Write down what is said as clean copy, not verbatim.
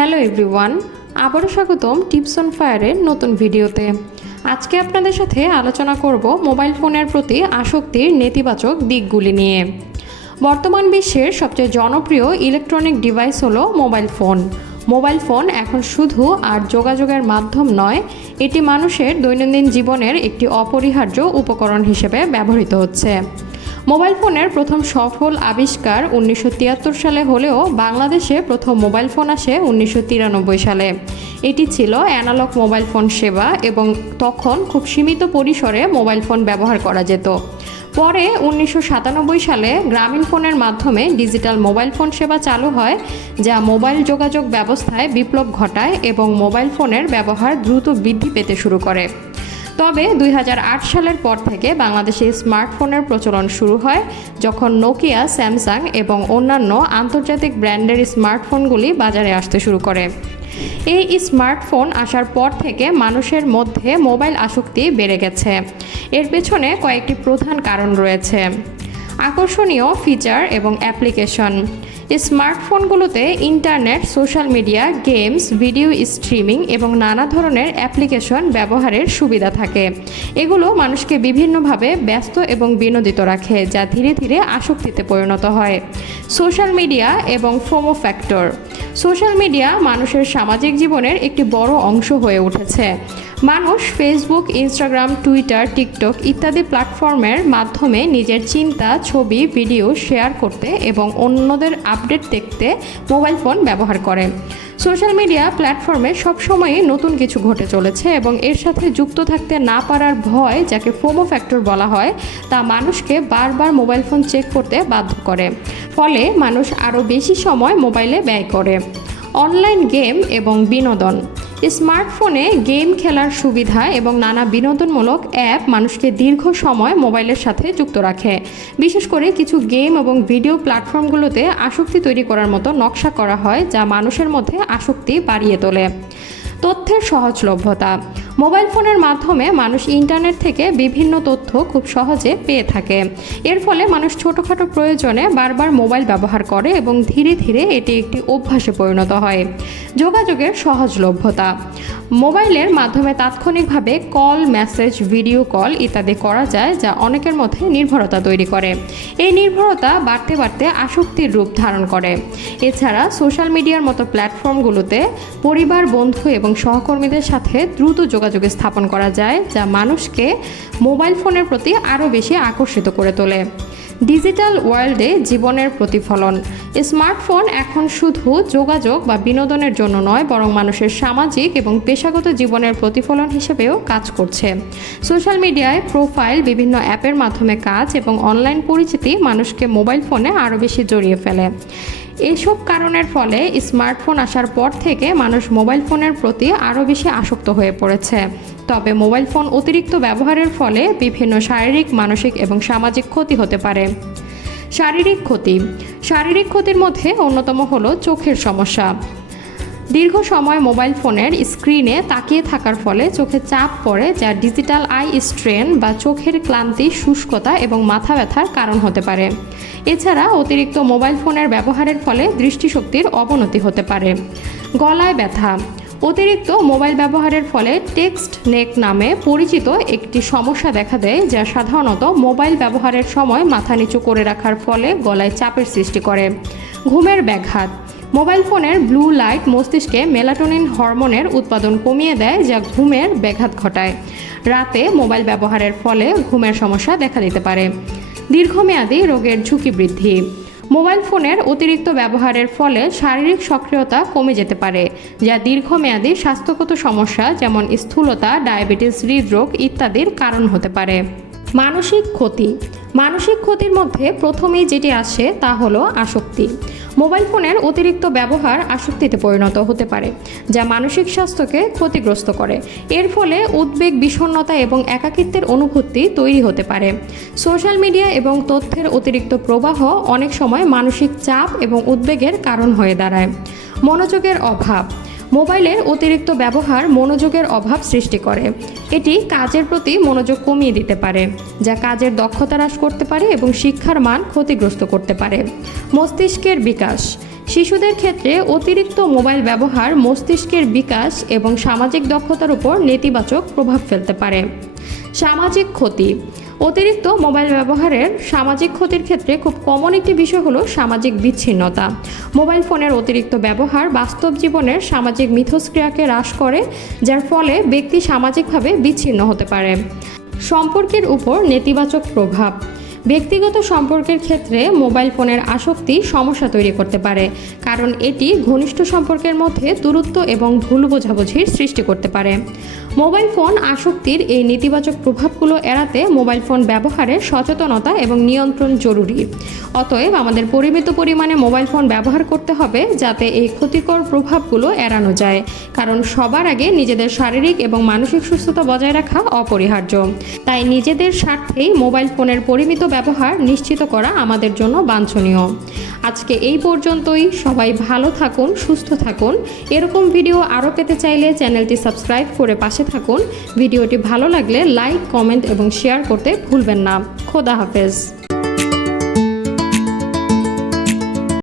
Hello everyone, আবারও স্বাগতম tips on ফায়ারের নতুন ভিডিওতে। আজকে আপনাদের সাথে আলোচনা করব মোবাইল ফোনের প্রতি আসক্তির নেতিবাচক দিকগুলি নিয়ে। বর্তমান বিশ্বের সবচেয়ে জনপ্রিয় ইলেকট্রনিক ডিভাইস হলো মোবাইল ফোন। মোবাইল ফোন এখন শুধু আর যোগাযোগের মাধ্যম নয়, এটি মানুষের দৈনন্দিন জীবনের একটি অপরিহার্য উপকরণ হিসেবে ব্যবহৃত হচ্ছে। মোবাইল ফোনের প্রথম সফল আবিষ্কার 1973 সালে হলেও বাংলাদেশে প্রথম মোবাইল ফোন আসে 1993 সালে। এটি ছিল অ্যানালগ মোবাইল ফোন সেবা এবং তখন খুব সীমিত পরিসরে মোবাইল ফোন ব্যবহার করা যেত। পরে 1997 সালে গ্রামীণ ফোনের মাধ্যমে ডিজিটাল মোবাইল ফোন সেবা চালু হয়, যা মোবাইল যোগাযোগ ব্যবস্থায় বিপ্লব ঘটায় এবং মোবাইল ফোনের ব্যবহার দ্রুত বৃদ্ধি পেতে শুরু করে। তবে 2008 সালের পর থেকে বাংলাদেশে স্মার্টফোনের প্রচলন শুরু হয়, যখন নোকিয়া, স্যামসাং এবং অন্যান্য আন্তর্জাতিক ব্র্যান্ডের স্মার্টফোনগুলি বাজারে আসতে শুরু করে। এই স্মার্টফোন আসার পর থেকে মানুষের মধ্যে মোবাইল আসক্তি বেড়ে গেছে। এর পেছনে কয়েকটি প্রধান কারণ রয়েছে। আকর্ষণীয় ফিচার এবং অ্যাপ্লিকেশন। স্মার্টফোনগুলোতে internet, social media, games, video streaming এবং নানা ধরনের অ্যাপ্লিকেশন ব্যবহারের সুবিধা থাকে। এগুলো মানুষকে বিভিন্নভাবে ব্যস্ত এবং বিনোদিত রাখে, যা ধীরে ধীরে আসক্তিতে পরিণত হয়। সোশ্যাল মিডিয়া এবং ফোমো ফ্যাক্টর। সোশ্যাল মিডিয়া মানুষের সামাজিক জীবনের একটি বড় অংশ হয়ে উঠেছে। মানুষ ফেসবুক, ইনস্টাগ্রাম, টুইটার, টিকটক ইত্যাদি প্ল্যাটফর্মের মাধ্যমে নিজের চিন্তা, ছবি, ভিডিও শেয়ার করতে এবং অন্যদের আপডেট দেখতে মোবাইল ফোন ব্যবহার করে। সোশ্যাল মিডিয়া প্ল্যাটফর্মে সবসময়ই নতুন কিছু ঘটে চলেছে এবং এর সাথে যুক্ত থাকতে না পারার ভয়, যাকে ফোমো ফ্যাক্টর বলা হয়, তা মানুষকে বারবার মোবাইল ফোন চেক করতে বাধ্য করে। ফলে মানুষ আরও বেশি সময় মোবাইলে ব্যয় করে। অনলাইন গেম এবং বিনোদন। স্মার্টফোনে গেম খেলার সুবিধা এবং নানা বিনোদনমূলক অ্যাপ মানুষকে দীর্ঘ সময় মোবাইলের সাথে যুক্ত রাখে। বিশেষ করে কিছু গেম এবং ভিডিও প্ল্যাটফর্মগুলোতে আসক্তি তৈরি করার মতো নকশা করা হয়, যা মানুষের মধ্যে আসক্তি বাড়িয়ে তোলে। তথ্যের সহজলভ্যতা। মোবাইল ফোনের মাধ্যমে মানুষ ইন্টারনেট থেকে বিভিন্ন তথ্য খুব সহজে পেয়ে থাকে। এর ফলে মানুষ ছোটোখাটো প্রয়োজনে বারবার মোবাইল ব্যবহার করে এবং ধীরে ধীরে এটি একটি অভ্যাসে পরিণত হয়। যোগাযোগের সহজলভ্যতা। মোবাইলের মাধ্যমে তাৎক্ষণিকভাবে কল, মেসেজ, ভিডিও কল ইত্যাদি করা যায়, যা অনেকের মধ্যে নির্ভরতা তৈরি করে। এই নির্ভরতা বাড়তে বাড়তে আসক্তির রূপ ধারণ করে। এছাড়া সোশ্যাল মিডিয়ার মতো প্ল্যাটফর্মগুলোতে পরিবার, বন্ধু এবং সহকর্মীদের সাথে দ্রুত যোগাযোগ স্থাপন করা যায়, যা মানুষকে মোবাইল ফোনের প্রতি আরও বেশি আকর্ষিত করে তোলে। ডিজিটাল ওয়ার্ল্ডে জীবনের প্রতিফলন। স্মার্টফোন এখন শুধু যোগাযোগ বা বিনোদনের জন্য নয়, বরং মানুষের সামাজিক এবং পেশাগত জীবনের প্রতিফলন হিসেবেও কাজ করছে। সোশ্যাল মিডিয়ায় প্রোফাইল, বিভিন্ন অ্যাপের মাধ্যমে কাজ এবং অনলাইন পরিচিতি মানুষকে মোবাইল ফোনে আরও বেশি জড়িয়ে ফেলে। এসব কারণের ফলে স্মার্টফোন আসার পর থেকে মানুষ মোবাইল ফোনের প্রতি আরও বেশি আসক্ত হয়ে পড়েছে। তবে মোবাইল ফোন অতিরিক্ত ব্যবহারের ফলে বিভিন্ন শারীরিক, মানসিক এবং সামাজিক ক্ষতি হতে পারে। শারীরিক ক্ষতি। শারীরিক ক্ষতির মধ্যে অন্যতম হলো চোখের সমস্যা। দীর্ঘ সময় মোবাইল ফোনের স্ক্রিনে তাকিয়ে থাকার ফলে চোখে চাপ পড়ে, যা ডিজিটাল আই স্ট্রেন বা চোখের ক্লান্তি, শুষ্কতা এবং মাথা ব্যথার কারণ হতে পারে। এছাড়া অতিরিক্ত মোবাইল ফোনের ব্যবহারের ফলে দৃষ্টিশক্তির অবনতি হতে পারে। গলায় ব্যথা। অতিরিক্ত মোবাইল ব্যবহারের ফলে টেক্সট নেক নামে পরিচিত একটি সমস্যা দেখা দেয়, যা সাধারণত মোবাইল ব্যবহারের সময় মাথা নিচু করে রাখার ফলে গলায় চাপের সৃষ্টি করে। ঘুমের ব্যাঘাত। মোবাইল ফোনের ব্লু লাইট মস্তিষ্কে মেলাটোনিন হরমোনের উৎপাদন কমিয়ে দেয়, যা ঘুমের ব্যাঘাত ঘটায়। রাতে মোবাইল ব্যবহারের ফলে ঘুমের সমস্যা দেখা দিতে পারে। দীর্ঘমেয়াদী রোগের ঝুঁকি বৃদ্ধি। মোবাইল ফোনের অতিরিক্ত ব্যবহারের ফলে শারীরিক সক্রিয়তা কমে যেতে পারে, যা দীর্ঘমেয়াদী স্বাস্থ্যগত সমস্যা যেমন স্থূলতা, ডায়াবেটিস, হৃদরোগ ইত্যাদির কারণ হতে পারে। মানসিক ক্ষতি। মানসিক ক্ষতির মধ্যে প্রথমেই যেটি আসে তা হলো আসক্তি। মোবাইল ফোনের অতিরিক্ত ব্যবহার আসক্তিতে পরিণত হতে পারে, যা মানসিক স্বাস্থ্যকে ক্ষতিগ্রস্ত করে। এর ফলে উদ্বেগ, বিষণ্ণতা এবং একাকিত্বের অনুভূতি তৈরি হতে পারে। সোশ্যাল মিডিয়া এবং তথ্যের অতিরিক্ত প্রবাহ অনেক সময় মানসিক চাপ এবং উদ্বেগের কারণ হয়ে দাঁড়ায়। মনোযোগের অভাব। মোবাইলের অতিরিক্ত ব্যবহার মনোযোগের অভাব সৃষ্টি করে। এটি কাজের প্রতি মনোযোগ কমিয়ে দিতে পারে, যা কাজের দক্ষতা হ্রাস করতে পারে এবং শিক্ষার মান ক্ষতিগ্রস্ত করতে পারে। মস্তিষ্কের বিকাশ। শিশুদের ক্ষেত্রে অতিরিক্ত মোবাইল ব্যবহার মস্তিষ্কের বিকাশ এবং সামাজিক দক্ষতার উপর নেতিবাচক প্রভাব ফেলতে পারে। সামাজিক ক্ষতি। অতিরিক্ত মোবাইল ব্যবহারের সামাজিক ক্ষতির ক্ষেত্রে খুব কমন একটি বিষয় হলো সামাজিক বিচ্ছিন্নতা। মোবাইল ফোনের অতিরিক্ত ব্যবহার বাস্তব জীবনের সামাজিক মিথস্ক্রিয়াকে হ্রাস করে, যার ফলে ব্যক্তি সামাজিকভাবে বিচ্ছিন্ন হতে পারে। সম্পর্কের উপর নেতিবাচক প্রভাব। ব্যক্তিগত সম্পর্কের ক্ষেত্রে মোবাইল ফোনের আসক্তি সমস্যা তৈরি করতে পারে, কারণ এটি ঘনিষ্ঠ সম্পর্কের মধ্যে দূরত্ব এবং ভুল বোঝাবুঝির সৃষ্টি করতে পারে। মোবাইল ফোন আসক্তির এই নেতিবাচক প্রভাবগুলো এড়াতে মোবাইল ফোন ব্যবহারে সচেতনতা এবং নিয়ন্ত্রণ জরুরি। অতএব আমাদের পরিমিত পরিমাণে মোবাইল ফোন ব্যবহার করতে হবে, যাতে এই ক্ষতিকর প্রভাবগুলো এড়ানো যায়, কারণ সবার আগে নিজেদের শারীরিক এবং মানসিক সুস্থতা বজায় রাখা অপরিহার্য। তাই নিজেদের স্বার্থেই মোবাইল ফোনের পরিমিত ব্যবহার নিশ্চিত করা আমাদের জন্য বাঞ্ছনীয়। আজকে এই পর্যন্তই। সবাই ভালো থাকুন, সুস্থ থাকুন। এরকম ভিডিও আরও পেতে চাইলে চ্যানেলটি সাবস্ক্রাইব করে পাশে থাকুন। ভিডিওটি ভালো লাগলে লাইক, কমেন্ট এবং শেয়ার করতে ভুলবেন না। খোদা হাফেজ।